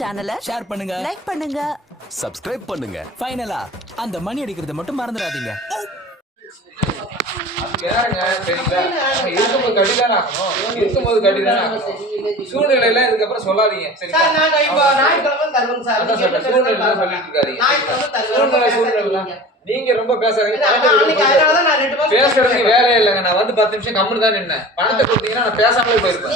சேனலை ஷேர் பண்ணுங்க. லைக் பண்ணுங்க. சப்ஸ்கிரைப் பண்ணுங்க. ஃபைனலா அந்த மணி அடிக்கிறத மட்டும் மறந்துடாதீங்க. இருக்கும்போது கட்டிதானே ஆகணும். இருக்கும்போது கட்டிதானே ஆகணும். சூழ்நிலையில இதுக்கப்புறம் சொல்லாதீங்க சரிங்களா? சார் நாங்க இப்போ ஞாயிற்றுக்கிழமை தருவோம் சார். அதான் நீங்க சொல்றேன் எப்படி சூழ்நிலை பேசுறீங்க சொல்லிட்டு இருக்காதீங்க ஞாயிற்றுக்கிழமை சூழ்நிலை சூழ்நிலை நீங்க ரொம்ப நான் மாசம் பேசுறதுக்கு வேலையே இல்லைங்க. நான் வந்து பத்து நிமிஷம் கம்முன்னு தான் நின்னேன். பணத்தை கொடுத்தீங்கன்னா நான் பேசாமலே போயிருப்பேன்.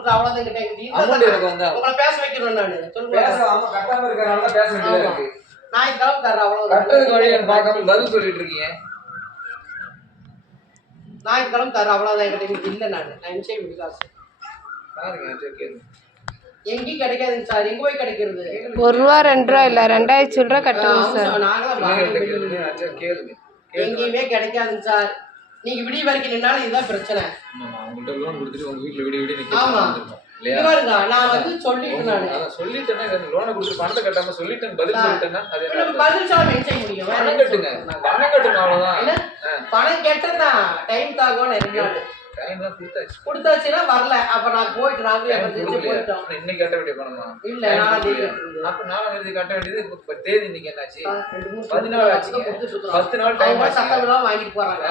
நான் அவ்வளவுதான் அமௌண்ட் எனக்கு வந்தா உங்களை பேச வைக்கணும் நானு. சொல்லுங்க. பேச ஆமா கட்டாம இருக்கறனால தான் பேச வேண்டியதா இருக்கு. ஞாயிற்றுக்கிழமை தர்றேன் அவ்வளவுதான். கட்டுறதுக்கு வழி எனக்கு பார்க்காம பதில் சொல்லிட்டு இருக்கீங்க. ஞாயிற்றுக்கிழமை தர்றேன் அவ்வளவுதான் இன்னைக்கு இல்ல நானு. நான் நிச்சயம் காசு. பாருங்க சரி கேளுங்க எங்கேயும் கிடைக்காதுங்க சார். எங்க போய் கிடைக்கிறது? ஒரு ரூபா ரெண்டு ரூபா இல்லை ரெண்டாயிரத்தி சில்லற கட்டணும் சார். நாங்களாம் எங்கேயுமே கிடைக்காதுங்க சார். நீங்க விடிய வரைக்கும் நின்னாலும் இதுதான் பிரச்சனை. ஆமாம்மா, உங்கள்ட்ட லோன் கொடுத்துட்டு உங்க வீட்டுல விடிய விடிய ஆமா. நான் வந்து சொல்லிட்டு நானு. சொல்லிட்டேன்னா லோனை கொடுத்துட்டு பணத்தை கட்டாம சொல்லிட்டேன் பதில் சொல்லிட்டேன்னா பதில் சொல்ல செய்ய முடியும்? பணம் கட்டுங்க. சொல்றது? பணம் கட்டணும் அவ்வளவுதான். என்ன? பணம் கேட்டதான் டைம் தாகும் ரெண்டு நாள்? டைம் கொடுத்தாச்சுன்னா வரல. அப்ப நான் போயிட்டு நாங்க டைம் இன்னைக்கு கட்ட வேண்டிய பணமா இல்ல டைம். அப்ப நாலாம் தேதி கட்ட வேண்டியது இப்ப தேதி இன்னைக்கு என்னாச்சு? பதினாலு இருக்கிறோம். பத்து நாள். சத்தம் இல்லாம வாங்கிட்டு போறாங்க.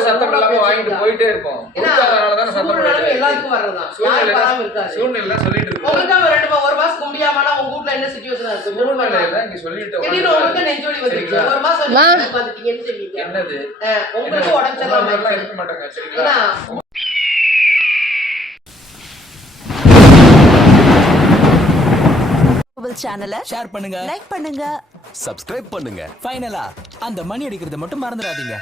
சத்தம் இவ்வளவு இல்லாம வாங்கிட்டு. போயிட்டே இருப்போம். இருக்கு. வர்றதுதான். சூழ்நிலை சொல்லிட்டு இருக்கு உங்களுக்கு ரெண்டு ஒரு மாசம் கும்பியாமனா உங்க வீட்ல என்ன சுச்சுவேஷனா இருக்கு? சூழ்நிலை இங்க சொல்லிட்டு திடீர்னு உங்களுக்கு நெஞ்சோடி வந்துருச்சு. சரிங்களா? ஒரு மாசம் உட்காந்துட்டீங்கன்னு சொல்லிட்டீங்க என்னது? உங்களுக்கு சரியில்லாம இருக்க மாட்டாங்க சரிங்களா? சேனலை ஷேர் பண்ணுங்க. லைக் பண்ணுங்க. சப்ஸ்கிரைப் பண்ணுங்க. ஃபைனலா அந்த மணி அடிக்கிறத மட்டும் மறந்துடாதீங்க.